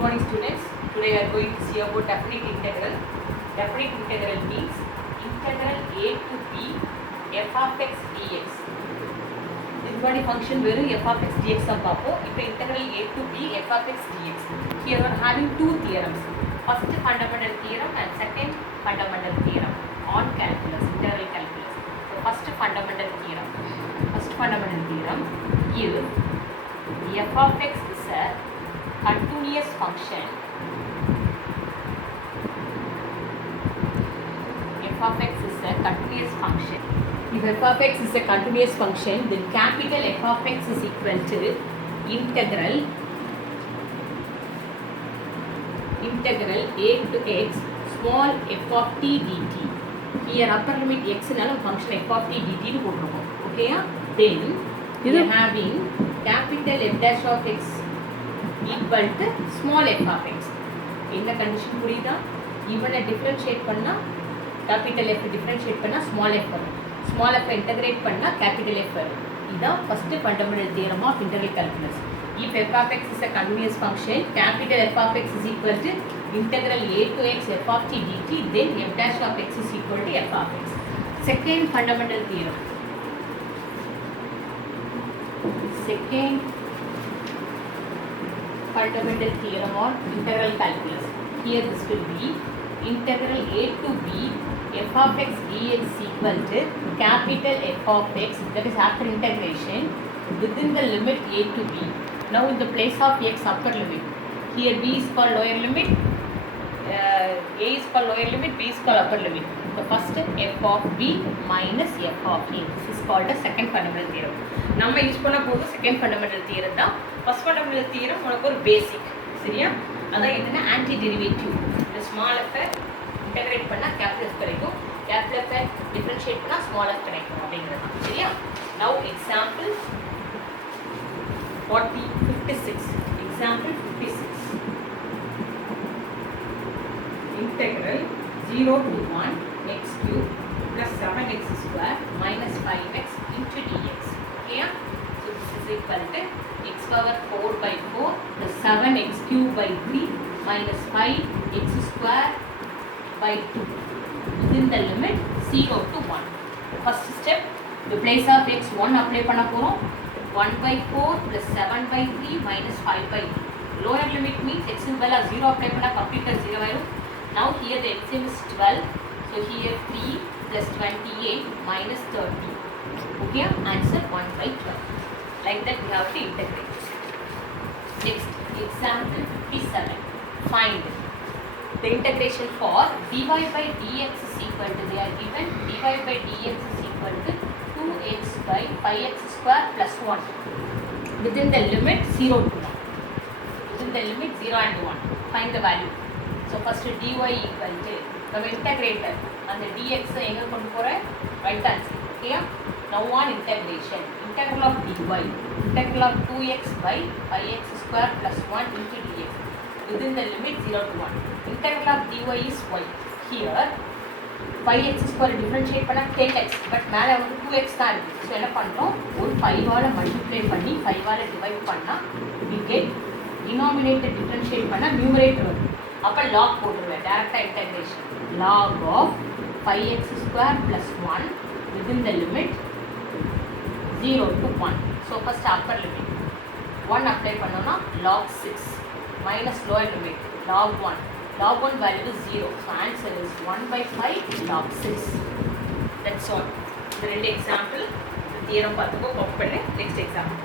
morning students. Today we are going to see about definite integral. Definite integral means integral a to b f of x dx. This body function where f of x dx papo. If integral a to b f of x dx. Here we are having two theorems. First fundamental theorem and second fundamental theorem on calculus, integral calculus. So first fundamental theorem. First fundamental theorem if f of x is a continuous function, f of x is a continuous function. If f of x is a continuous function, then capital F of x is equal to integral a to x small f of t dt. Here upper limit x is function f of t dt. Okay? Then we are having capital F dash of x equal to small f of x. In the condition purida, even a differentiate panna capital F differentiate panna small f varum. Small f integrate panna capital F varum. This is first fundamental theorem of integral calculus. If f of x is a continuous function, capital F of x is equal to integral a to x f of t dt, then f dash of x is equal to f of x. Second fundamental theorem. Second fundamental theorem on integral calculus. Here this will be integral a to b f of x dx equal to capital F of x, that is after integration within the limit a to b. Now in the place of x upper limit, here b is called lower limit, a is called lower limit, b is called upper limit. The first f of b minus f of a. This is called the second fundamental theorem. Now we use second fundamental theorem. First fundamental theorem is basic. That is anti-derivative. The small f integrate panna capital f karikum. Capital f differentiate panna small f karikum. Now example 56. Example 56. Integral 0 to 1 x cube plus 7x square minus 5x into dx. Okay? So this is equal to x power 4 by 4 plus 7x cube by 3 minus 5x square by 2 within the limit 0 to 1. First step, the place of x 1 apply panna porom. 1 by 4 plus 7 by 3 minus 5 by 2. Lower limit means x is well as 0 apply panna complete 0. Now here the LCM is 12. So here 3 plus 28 minus 30. Okay, answer 1 by 12. Like that we have to integrate. Next, example 57. Find the integration for dy by dx is equal to, they are given dy by dx is equal to 2x by 5x square plus 1 within the limit 0 to 1. Within the limit 0 and 1. Find the value. So first dy equal to the integrator and the dx right hand side. Okay? Now on integration. Integral of dy. Integral of 2x by 5x square plus 1 into dx. Within the limit 0 to 1. Integral of dy is y. Here 5x square differentiate panna 10x, but மேலே வந்து 2x தான் இருக்கு. So என்ன பண்ணுறோம், ஒரு 5ஆல் multiply பண்ணி 5ஆல் divide பண்ணால் we get denominator differentiate பண்ணால் numerator வரும். அப்போ log போட்டுருவேன், டேரெக்டாக integration. log of 5x square plus 1 within the limit 0 to 1. So first upper limit 1 apply பண்ணோம்னா log 6 minus lower limit log 1. Log 1 value is 0. So answer is 1 by 5 log 6. That's all. The ரெண்டு example the theorem பார்த்துக்கோ, copy பண்ணு. Next example.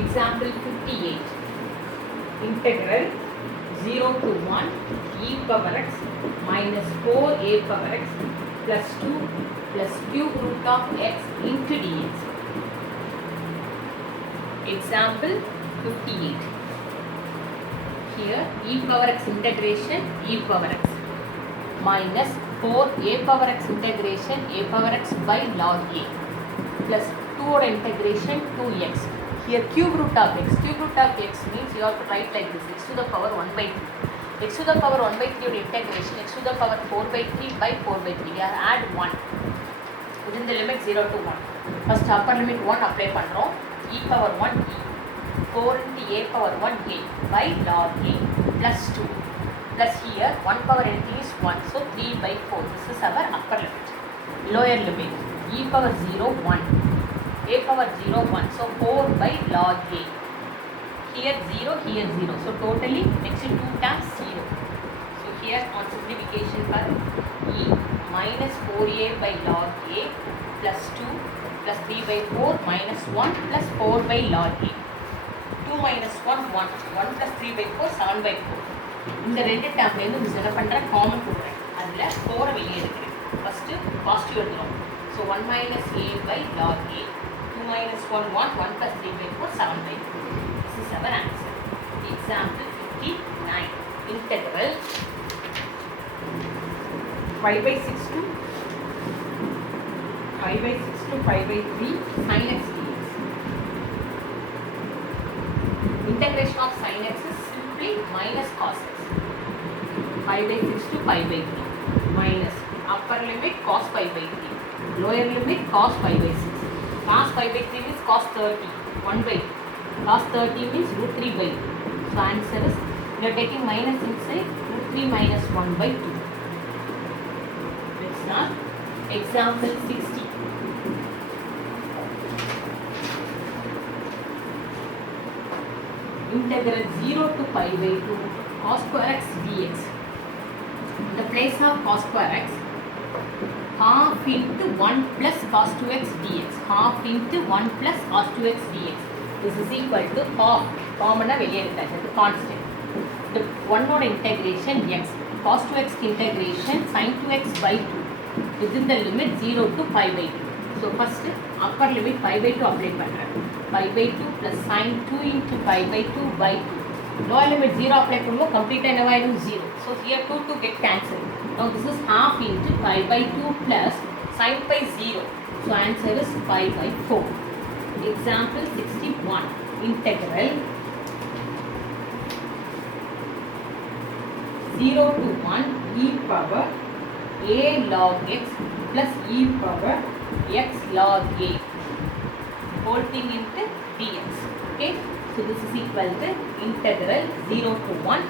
Example 58. Integral 0 to 1 e power x minus 4a power x plus 2 plus cube root of x into dx. Example 58. here e power x integration e power x minus 4 a power x integration a power x by log a plus 2 over integration 2x. Here cube root of x. Cube root of x means you have to write like this, x to the power 1 by 3. X to the power 1 by 3 integration x to the power 4 by 3 by 4 by 3. We add 1 within the limit 0 to 1. First upper limit 1 apply பண்றோம். E power 1 e 4 into a power 1 a by log a plus 2 plus here 1 power anything is 1, so 3 by 4. This is our upper limit. Lower limit e power 0 1 a power 0 1, so 4 by log a. Here 0, here 0, so totally next 2 times 0. So here on simplification for e minus 4a by log a plus 2 plus 3 by 4 minus 1 plus 4 by log a. 2 minus 1 1 1 plus 3 by 4 7 by 4. இந்த ரெண்டு டேர்ம்லேருந்து miss என்ன பண்ணுறேன், common கொடுக்குறேன். அதில் 4 வெளியே எடுக்கிறேன். First positive எடுத்துரும். So 1 minus a by log a. 2 minus 1 1 1 plus 3 by 4 7 by 4. This is our answer. Example 59. Integral 5 by 6 to 5 by 6 to 5 by 3 sin x dx. Integration of sin x is simply minus cos x. 5 by 6 to 5 by 3 minus upper limit cos 5 by 3, lower limit cos 5 by 6. Cos 5 by 3 means cos 30 1 by 2. Cos 30 means root 3 by 2. So answer is, we are taking minus inside, root 3 minus 1 by 2. Next now, example 60. Integral 0 to pi by 2 cos square x dx. In the place of cos square x, half into 1 plus cos 2x dx. Half into 1 plus cos 2x dx. This is equal to half. Common வெளியே எடுத்தாச்சு, constant. The 1 ஓட integration x. Cos 2x integration sin 2x by 2 within the limit 0 to pi by 2. So first upper limit pi by 2 apply பண்ணுறேன். Pi by 2 plus sin 2 into pi by 2 by 2. Lower limit 0 apply பண்ணுவோம், complete என்னவாயிடும் 0. So here 2 to get cancelled. Now this is half into pi by 2 plus sin pi 0. So answer is pi by 4. Example 61. Integral 0 to 1 e power a log x plus e power x log a whole thing into dx. Okay, so this is equal to integral 0 to 1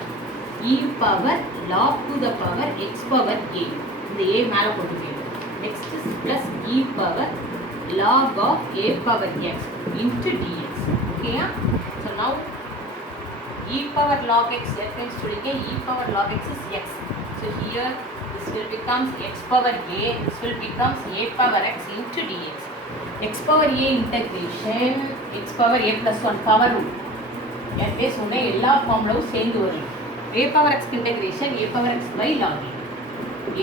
e power log to the power x power a. இந்த a மேல போட்டுக்கேன். Next is plus e power log of a power x into dx. Okay, so now e power log x, that means today e power log x is x. So here this will become x power a, this will become a power x into dx. X power a integration x power a plus 1 power root. ஏற்கனவே சொன்ன எல்லா ஃபார்முலாவும் சேர்ந்து வரும். a power x integration a power x by log a.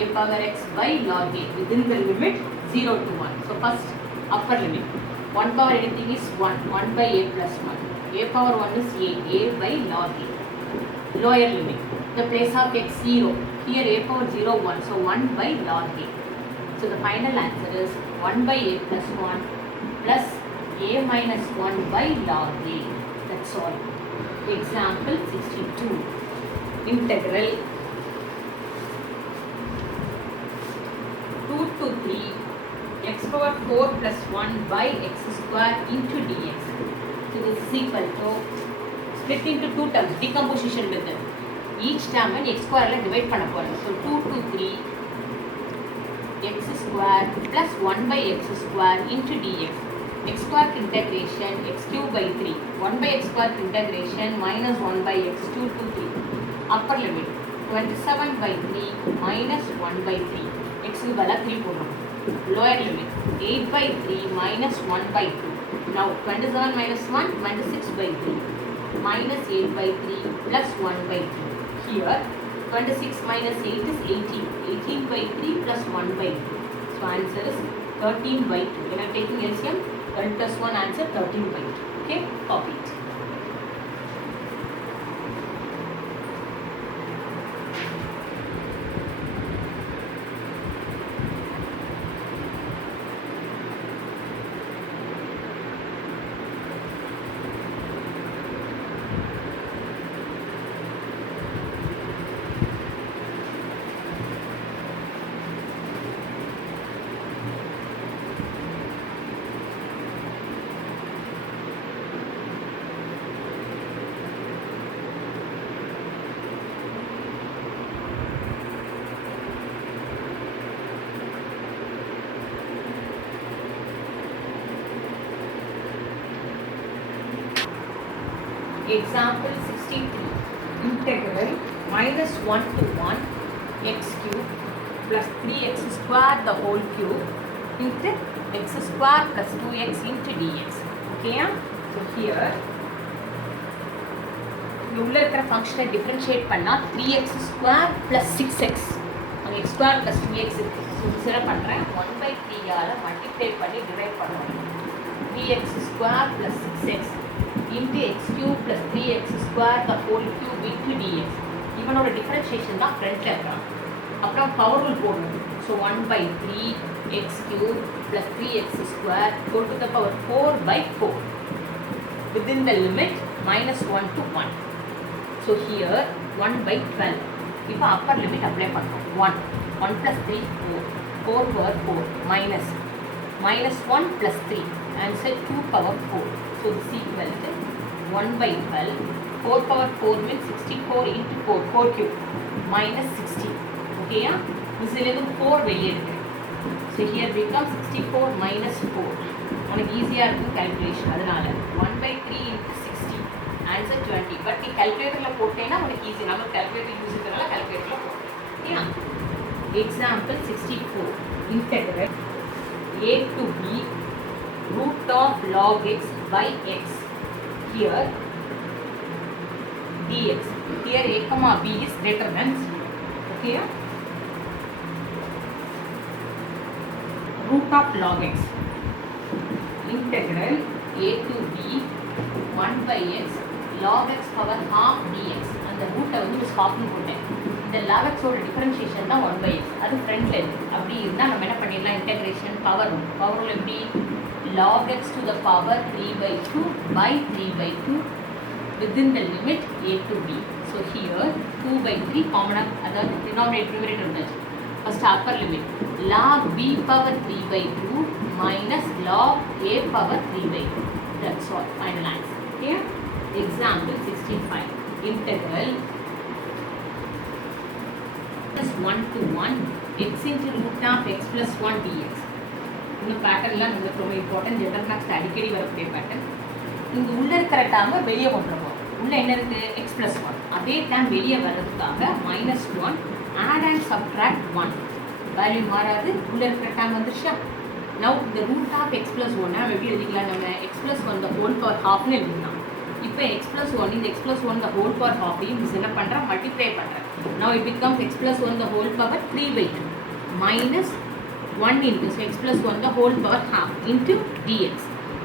a power x by log a within the limit 0 to 1. So first upper limit 1 power anything is 1 1 by a plus 1. A power 1 is a by log a. Lower limit, the place of x 0, here a power 0 1, so 1 by log a. So the final answer is 1 by a plus 1 plus a minus 1 by log a. That's all. Example 62. Integral 2 to 3 x power 4 plus 1 by x square into dx. So this is equal to, split into two terms, decomposition method. Each term and x square la divide பண்ண போறோம். So 2 to 3 x square plus 1 by x square into dx. X square integration x cube by 3. 1 by x square integration minus 1 by x 2 to 3. Upper limit 27 by 3 minus 1 by 3. X is bala 3 போடுறோம். Lower limit 8 by 3 minus 1 by 2. Now 27 minus 1 26 by 3 minus 8 by 3 plus 1 by 3. Here 26 minus 8 is 18. 18 by 3 plus 1 by 2. So answer is 13 by 2. When I am taking LCM, 12 plus 1 answer 13 by 2. Okay, copy it. Example 63. Integral minus 1 to 1 x cube plus 3x square the whole cube into x square plus 2x into dx. Okay? So here உள்ள இருக்கிற ஃபங்க்ஷனை differentiate பண்ணால் 3x square plus 6x அங்கே x square plus 2x இருக்குது. So சில பண்ணுறேன் 1/3ஆல் multiply பண்ணி divide பண்ணுவேன். 3x square plus 6x into X cube plus 3x square the whole cube into dx. இவனோட டிஃபரன்ஷியேஷன் தான் ஃப்ரண்ட்டில் இருக்கிறான். அப்புறம் பவர் ரூல் போடணும். So 1/3 X cube plus 3x square whole to the power 4/4 within the limit -1 to 1. So here 1/12. இப்போ upper limit apply பண்ணுறோம். 1 plus 3 4 power 4 minus 1 plus 3 answer 2 power 4. So this is equal to 1/12. 4 power 4 means 64 into 4 cube minus 60. Okay, this is 4 வெளியே இருக்கு. So here becomes 64 minus 4. உனக்கு ஈஸியாக இருக்கும் calculation. அதனால 1/3 into 60 answer 20. But நீ calculatorல போட்டேன்னா உனக்கு ஈஸி. நம்ம calculator யூஸ் பண்ணுறதுனால calculatorல போட்டேன். ஓகேயா? Example 64. Integral a to b root of log x by x. Here dx. Here a comma b is greater than 0. Okay? Root of log x. Integral a to b 1 by x log x power half dx. அந்த ரூட்டை வந்து miss ஹாஃப்னு போட்டேன். இந்த log x ஓட differentiation தான் 1 by x. அது ஃப்ரண்ட்ல இருக்கு. அப்படி இருந்தால் நம்ம என்ன பண்ணிடலாம், இன்டெகிரேஷன் பவர் ரூல் எப்படி log x to the power 3/2 by 3/2 within the limit a to b. So here 2/3 common up, அதாவது denominator numerator இருந்துச்சு. First upper limit log b power 3/2 minus log a power 3/2. That's all. Final answer. Okay? Example 65. Integral plus 1 to 1 x into root of x plus 1 dx. இந்த பேட்டர்ன்லாம் நமக்கு ரொம்ப important. General maths அடிக்கடி வரக்கூடிய pattern. இங்கே உள்ளே இருக்கிற டேர்மை வெளியே கொண்டு போகும். உள்ளே என்ன இருக்குது, x plus 1. அதே டேர்ம் வெளியே வர்றதுக்காக -1 add and subtract 1. வேல்யூ மாறாது. உள்ளே இருக்கிற டேர்ம் வந்துருச்சா? Now the root of x plus 1 நம்ம எப்படி எழுதிக்கலாம், நம்ம x plus 1 the whole power halfனு எழுதிக்கலாம். இப்போ x plus 1 இந்த x plus 1 the whole power half ஐயும் என்ன பண்ணுறேன், மல்டிப்ளை பண்ணுறேன். Now it becomes x plus 1 the whole power 3/2 minus 1 into, so x plus 1 the whole power half into dx.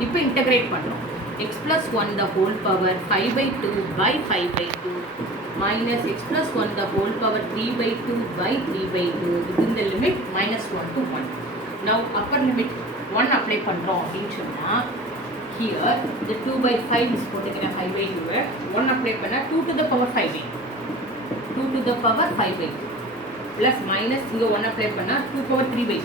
இப்போ integrate பண்ணுறோம். x plus 1 the whole power 5/2 by 5/2 minus x plus 1 the whole power 3/2 by 3/2 within the limit -1 to 1. Now upper limit 1 apply பண்ணுறோம் அப்படின்னு சொன்னால் here the 2/5 is போட்டுக்கிறேன் 5/2 1 apply பண்ணால் 2 to the power 5/2 2 to the power 5/2 plus minus இங்கே 1 apply பண்ணால் 2 power 3/2.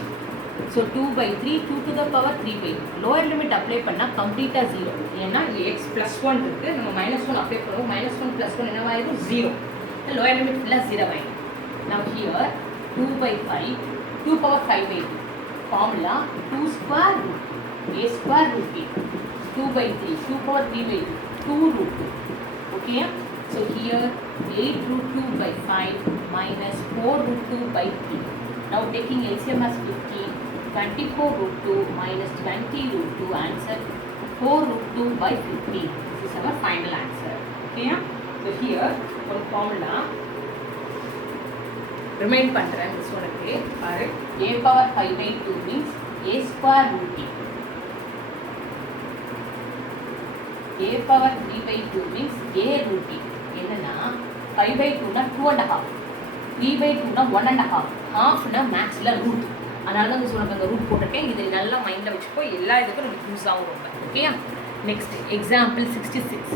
So 2/3 2 to the power 3/2. lower limit apply பண்ணால் கம்ப்ளீட்டாக 0. ஏன்னா x plus 1 இருக்குது, நம்ம -1 apply பண்ணுவோம். -1 plus 1 என்னவாயிரும் 0. the lower limit ஃபுல்லாக 0 ஆயிடும். Now here 2/5 2 power 5/2 formula 2 square root a square root a 2/3 2 power 3/2 2 root 2. Okay, so here 8 root 2 by 5 minus 4 root 2 by 3. Now taking LCM as 15, 24 root 2 minus 20 root 2 answer 4 root 2 by 15. This is our final answer. Okay, so here one formula remain பண்ணுறேன். this one பாரு a power 5/2 means a square root a. a power 3/2 means a root a. என்னன்னா 5/2 னா 2.5, 3/2 னா 1.5, halfனா மேக்ஸில் root. அதனால தான் சொல்லுவாங்க அந்த ரூட் போட்டுருக்கேன். இதை நல்லா மைண்டில் வச்சுக்கோ, எல்லா இதுக்கும் நமக்கு யூஸ் ஆகும் ரொம்ப. ஓகேயா? Next example 66.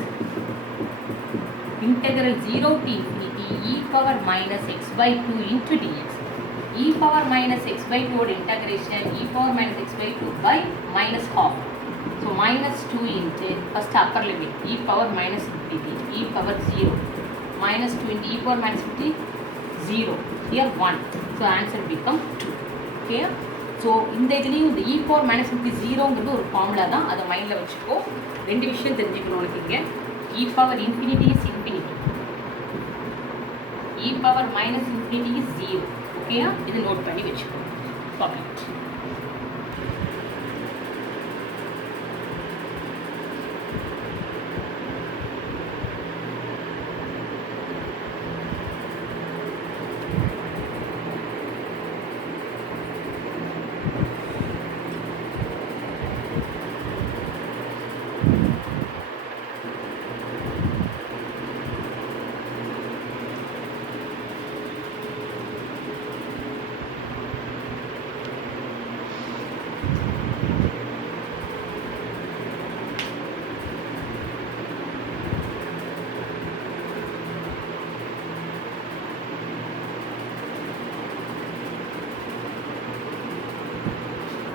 Integral 0 to infinity e power minus x/2 into dx. e power minus x/2 ஓட integration e power minus x/2 by minus half. So -2 into first upper limit e power minus infinity e power 0 minus 2 into e power minus infinity 0. Here 1. So answer become 2. Okay. So இந்த இதுலேயும் இந்த e power minus infinity 0ங்கிறது ஒரு formula தான். அதை மைண்டில் வச்சுக்கோ. ரெண்டு விஷயம் தெரிஞ்சுக்கணும் உனக்கு இங்கே. e power infinity is infinity, e power minus infinity is 0. ஓகேயா? இது நோட் பண்ணி வச்சுக்கோங்க. Comment.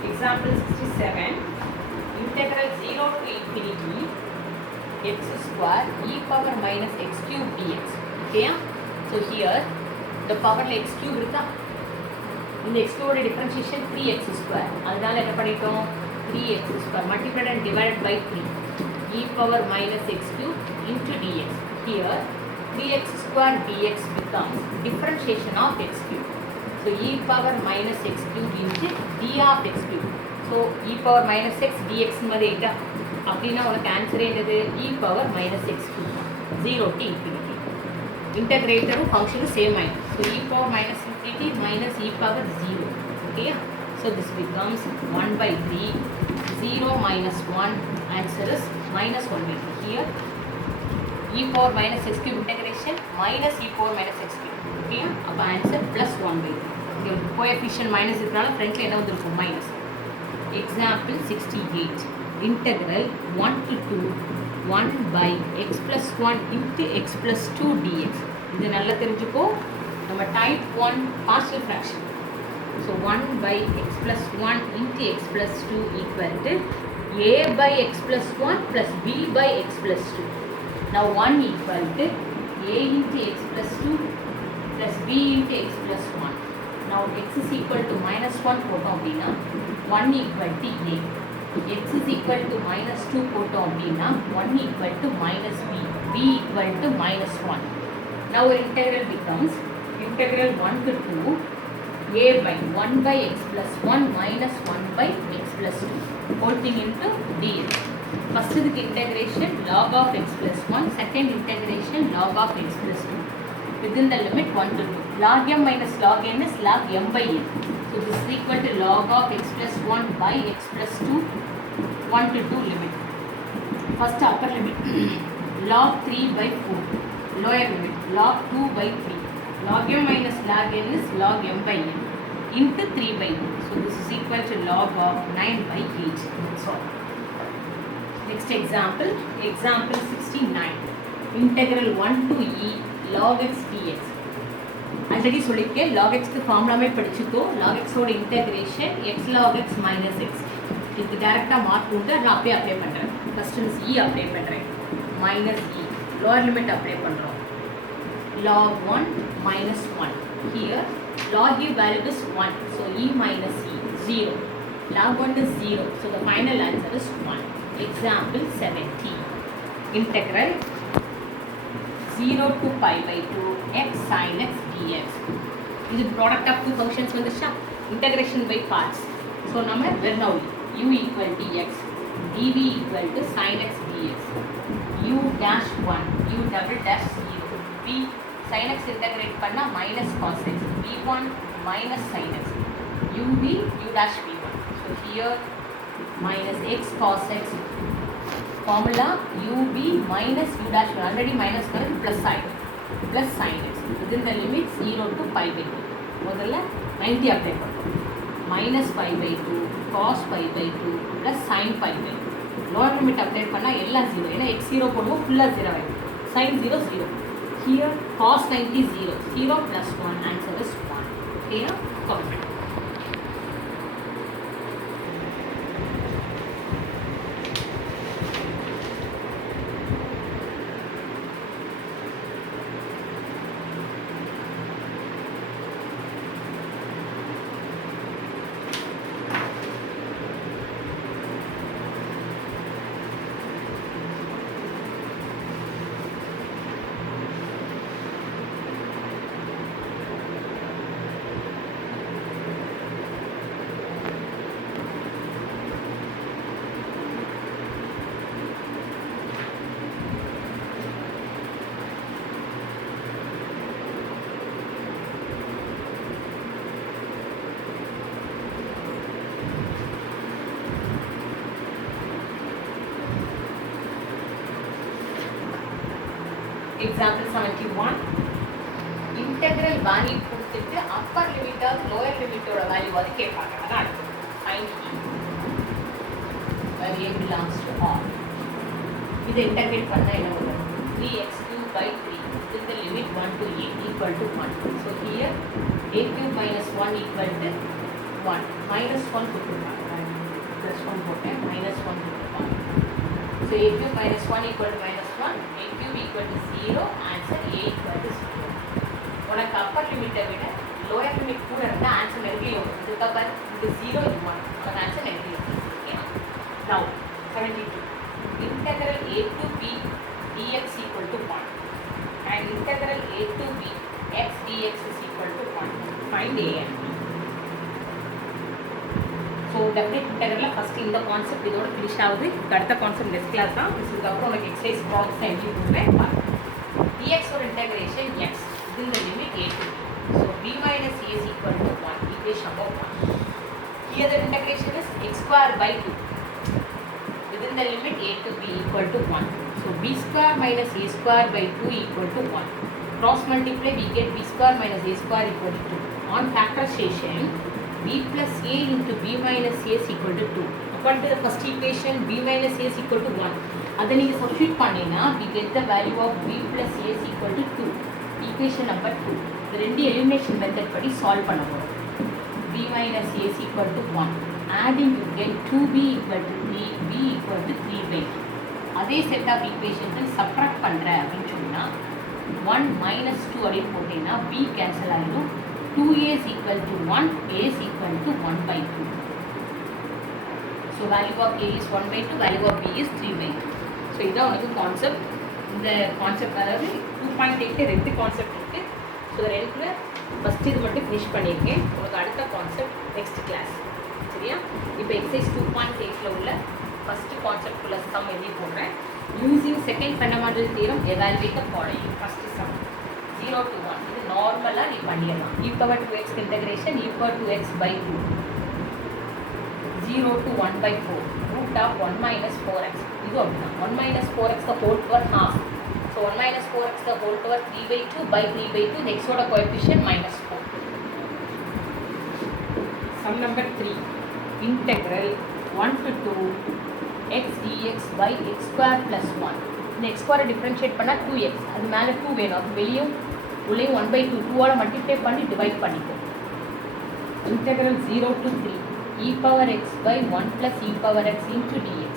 Example 67, integral 0 to infinity x square e power minus x cube dx. Okay? So here the power x cube இருக்கா? இந்த x cube differentiation 3x square. அதனால என்ன பண்ணிட்டோம்? 3x square multiplied and divided by 3 e power minus x cube into dx. Here 3x square dx becomes differentiation of x cube. So e power minus x cube into d of x cube. So e power minus x dx மாதிரி ஐட்டா அப்படின்னா உனக்கு answer என்னது? e power minus x cube 0 to infinity. இன்டகிரேட்டரும் ஃபங்க்ஷனும் same ஆயிடும். So e power minus infinity minus e power 0. Okay? So this becomes 1 by 3. 0 minus 1. Answer is minus 1 by 3. Here e power minus x cube integration minus e power minus x cube. Okay? அப்போ answer plus 1 by 3. Coefficient minus இருக்கிறனால ஃப்ரண்ட்ல என்ன வந்துருக்கும்? Minus. Example 68, integral 1 to 2 1 by x plus 1 into x plus 2 dx. இது நல்லா தெரிஞ்சுக்கோ. நம்ம type 1 partial fraction. So 1 by x plus 1 into x plus 2 equal to a by x plus 1 plus b by x plus 2. Now 1 equal to a into x plus 2 plus b into x plus 1. Now x is equal to minus 1 போட்டோம் அப்படின்னா 1 equal to a. x is equal to minus 2 போட்டோம் அப்படின்னா 1 equal to minus b. b equal to minus 1. Now our integral becomes integral 1 to 2 a by 1 by x plus 1 minus 1 by x plus 2 whole thing into dx. First இதுக்கு integration log of x plus 1, second integration log of x plus 2 within the limit 1 to 2. Log m minus log n is log m by n. So this is equal to log of x plus 1 by x plus 2 1 to 2 limit. First upper limit log 3 by 4. Lower limit log 2 by 3. Log m minus log n is log m by n into 3 by 2. So this is equal to log of 9 by 8. That's all. Next example, example 69. Integral 1 to e log x dx. Already சொல்லியிருக்கேன். log xக்கு ஃபார்முலாமே படிச்சுக்கோ. log x ஓட integration x log x minus x. இதுக்கு டேரெக்டாக mark உண்டு. நான் அப்படியே apply பண்ணுறேன். First is e apply பண்ணுறேன். Minus e lower limit apply பண்ணுறோம். log 1 minus 1. Here log e value is 1. So e minus e 0. log 1 is 0. So the final answer is 1. Example 70. Integral 0 to pi by 2 x sin x dx. This is product of two functions on the shop. Integration by parts. So now Bernoulli u equal to x dv equal to sin x dx. u dash 1 u double dash 0 v sin x integrate panna minus cos x v1 minus sin x uv u dash v1. So here minus x cos x formula ub minus u dash 1 already minus current plus sin x within the limit 0 to pi by 2. முதல்ல 90 apply பண்ணுறோம். minus pi by 2 cos pi by 2 plus sin pi by 2. Lower limit apply பண்ணால் எல்லாம் 0. ஏன்னா x 0 போடுவோம் ஃபுல்லாக 0 ஆகிடும். sin 0 0. Here cos 90 0. 0 plus 1 answer is 1. Here comment. Example 71 integral value கொடுத்துட்டு Appar லிமிட்டாவது lower லிமிட்டோட value அது கேட்பாங்க. அதான் அடுத்து find where a belongs to R. இதை இன்டெகிரேட் பண்ணா என்ன வரும்? 3x3/3 within the limit 1 to a equal to 1. So here a3 minus 1 equal to 1. Minus 1 கொடுத்துருக்காங்க. Plus 1 போட்டேன். Minus 1 கொடுத்துருக்காங்க. So a3 minus 1 equal to minus 1. a3 equal to 0. Answer a equal to 0. உனக்கு அப்பர் லிமிட்டை விட lower limit கூட இருந்தால் answer நெருங்கியும் வரும். இதுக்கப்புறம் இது 0 இது 1. உனக்கு ஆன்சர் நெருங்கியும் வரும். Okay. Now 72. Integral a to b dx equal to 1 and integral a to b x dx is equal to 1. Find a and b. So definite integral first இந்த concept இதோட ஃபினிஷ் ஆகுது. அடுத்த கான்செப்ட் நெக்ஸ்ட் கிளாஸ் தான். இதுக்கு அப்புறம் உங்களுக்கு exercise problems எழுதி கொடுக்குறேன். dx ஒரு integration x within the limit a to b. So b minus a is equal to 1. Equation number 1. Here the integration is x square by 2. Within the limit a to b equal to 1. So b square minus a square by 2 equal to 1. Cross multiply we get b square minus a square equal to 2. On factorization b plus a into b minus a is equal to 2. According to the first equation b minus a is equal to 1. Then you substitute panina we get the value of b plus a is equal to 2. Equation number 2. The ரெண்டு elimination method படி solve பண்ண போறோம். b minus a is equal to 1. Adding you get 2b equal to 3, b equal to 3/2. அதே set of equations subtract பண்ணுற அப்படின்னு சொன்னால் 1 minus 2 அப்படின்னு போட்டிங்கன்னா b கேன்சல் ஆகிடும். 2a is equal to 1, a is equal to 1/2. So value of a is 1/2, value of b is 3/2. So இதான் உனக்கு concept. இந்த கான்செப்ட் அதாவது 2.8 ரெண்டு கான்செப்ட் இருக்குது. ஸோ இந்த ரெண்டுல ஃபஸ்ட் இது மட்டும் ஃபினிஷ் பண்ணியிருக்கேன். உனக்கு அடுத்த கான்செப்ட் நெக்ஸ்ட் கிளாஸ். சரியா? இப்போ எக்ஸசைஸ் 2.8 உள்ள ஃபர்ஸ்ட் கான்செப்ட் உள்ள சம் எழுதி போடுறேன். Using second fundamental theorem evaluate the following. First sum 0 to 1. இது நார்மலாக நீ பண்ணிடலாம். e power 2x integration e power 2x/2 0 to 1/4 root of 1 minus 4x. இது அப்படின்னா 1 minus 4x the whole power half. So 1 minus 4x the whole power 3/2 by 3/2. The x ஓட coefficient minus 4. Sum number 3. Integral 1 to 2 x dx by x square plus 1. இந்த x square differentiate பண்ணால் 2x. அது மேலே 2 வேணும். அது வெளியும் உள்ளேயும் 1/2 2ஆல் multiply பண்ணி டிவைட் பண்ணிக்கும். Integral 0 to 3 e power x by 1 plus e power x into dx.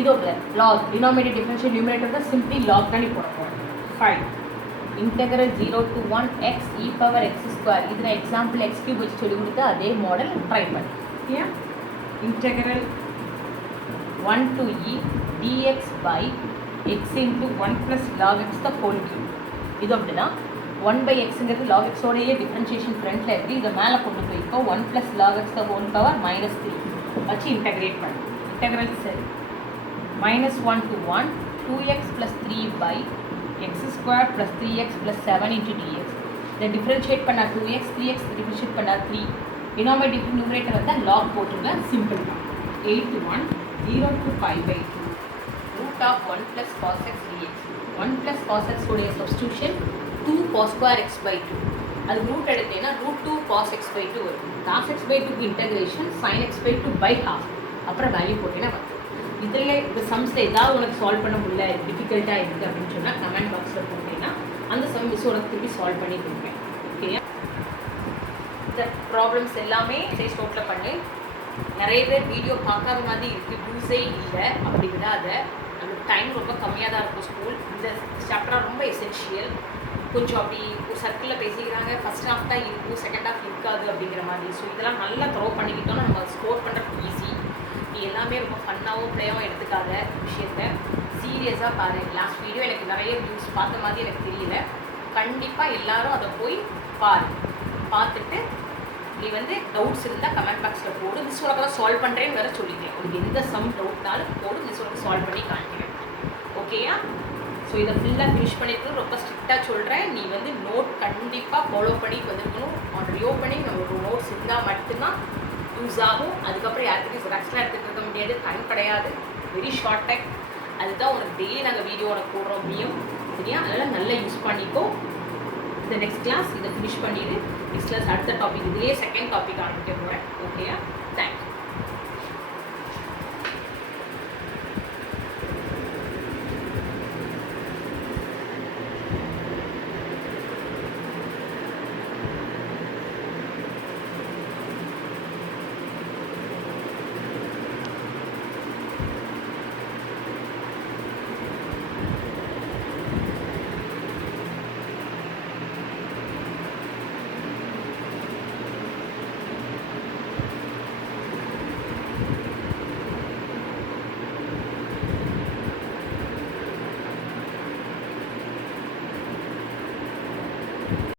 இதோட log denominator differentiate numerator தான் simply log பண்ணி போடுறோம். 5 integral 0 to 1 x e power x square. இதுல எக்ஸாம்பிள் x cube வச்சு சொல்லி கொடுத்து அதே மாடல் ட்ரை பண்ணு. Okay? integral 1 to e dx by x into 1 plus log x the whole cube. இது அப்படின்னா 1/xங்கிறது log x ஓடையே டிஃபரன்ஷியேஷன் ஃப்ரண்ட்ல எப்படி இதை மேலே கொண்டு போய்க்கோ 1 plus log x the whole power -3 வச்சு இன்டகிரேட் பண்ணு. இன்டகிரல் சரி -1 to 1 2x plus 3 by x square plus 3x plus 7 into dx. இதை டிஃபரன்ஷியேட் பண்ணால் 2x 3x டிஃபரன்ஷியேட் பண்ணால் 3. டினாமினேட்டர் நியூமரேட்டர் வந்தால் log போட்டுருங்க. சிம்பிள் தான். 8 to 1 0 to 5/2 root of 1 plus cos x dx. 1 plus cos x உடைய substitution 2 cos square x/2. அது root எடுத்தேன்னா √2 cos x/2 வரும். cos x/2க்கு integration sin x/2 by half. அப்புறம் வேல்யூ போட்டேன்னா வந்து இதில் இந்த சம்ஸில் ஏதாவது உனக்கு சால்வ் பண்ண முடியல டிஃபிகல்ட்டாக இருக்குது அப்படின்னு சொன்னால் கமெண்ட் பாக்ஸில் போட்டீங்கன்னா அந்த சம் மிஸ் உனக்கு திருப்பி சால்வ் பண்ணி கொடுப்பேன். ஓகேயா? இந்த ப்ராப்ளம்ஸ் எல்லாமே எக்ஸசைஸ் நோட்டில் பண்ணி நிறைய பேர் வீடியோ பார்க்காத மாதிரி இருக்குது. யூஸே இல்லை. அப்படி விடாத. நமக்கு டைம் ரொம்ப கம்மியாக தான் இருக்கும். ஸ்கூல் இந்த சாப்டராக ரொம்ப எசென்ஷியல். கொஞ்சம் அப்படி ஒரு சர்க்கிளில் பேசிக்கிறாங்க. ஃபஸ்ட் ஹாஃப் தான் இருக்கும், செகண்ட் ஹாஃப் இருக்காது அப்படிங்கிற மாதிரி. ஸோ இதெல்லாம் நல்லா த்ரோ பண்ணிக்கிட்டோம்னா நம்ம ஸ்கோர் பண்ணுறது ஈஸி. நீ எல்லாமே ரொம்ப ஃபன்னாகவும் ப்ளேயாகவும் எடுத்துக்காத விஷயத்த சீரியஸாக பாரு. லாஸ்ட் வீடியோ எனக்கு நிறைய வியூஸ் பார்த்த மாதிரி எனக்கு தெரியல. கண்டிப்பாக எல்லாரும் அதை போய் பாரு. பார்த்துட்டு நீ வந்து டவுட்ஸ் இருந்தால் கமெண்ட் பாக்ஸில் போடு. மிஸ் உனக்கு தான் சால்வ் பண்ணுறேன்னு வேறு சொல்லிட்டேன். உனக்கு எந்த சம் டவுட்னாலும் போடு. மிஸ் உனக்கு சால்வ் பண்ணி காமிக்கிறேன். ஓகேயா? ஸோ இதை ஃபுல்லாக ஃபினிஷ் பண்ணியிருக்கணும். ரொம்ப ஸ்ட்ரிக்டாக சொல்கிறேன். நீ வந்து நோட் கண்டிப்பாக ஃபாலோ பண்ணி வந்துருக்கணும். ரியோ பண்ணி நம்மளுக்கு நோட்ஸ் இருந்தால் மட்டும்தான் யூஸ் ஆகும். அதுக்கப்புறம் யாருக்கிட்டையும் ஜெராக்ஸ்லாம் எடுத்துகிட்டு இருக்க முடியாது. டைம் கிடையாது. Very short time. அதுதான் உனக்கு டெய்லி நாங்கள் வீடியோ உனக்கு போடுறோம் அப்படியும் சரியா. அதனால் நல்லா யூஸ் பண்ணிக்கோ. இந்த நெக்ஸ்ட் கிளாஸ் இதை ஃபினிஷ் பண்ணிவிடு. நெக்ஸ்ட் கிளாஸ் அடுத்த டாபிக் இதுலேயே செகண்ட் டாபிக் ஆரம்பிக்க போகிறேன். ஓகேயா? தேங்க்யூ.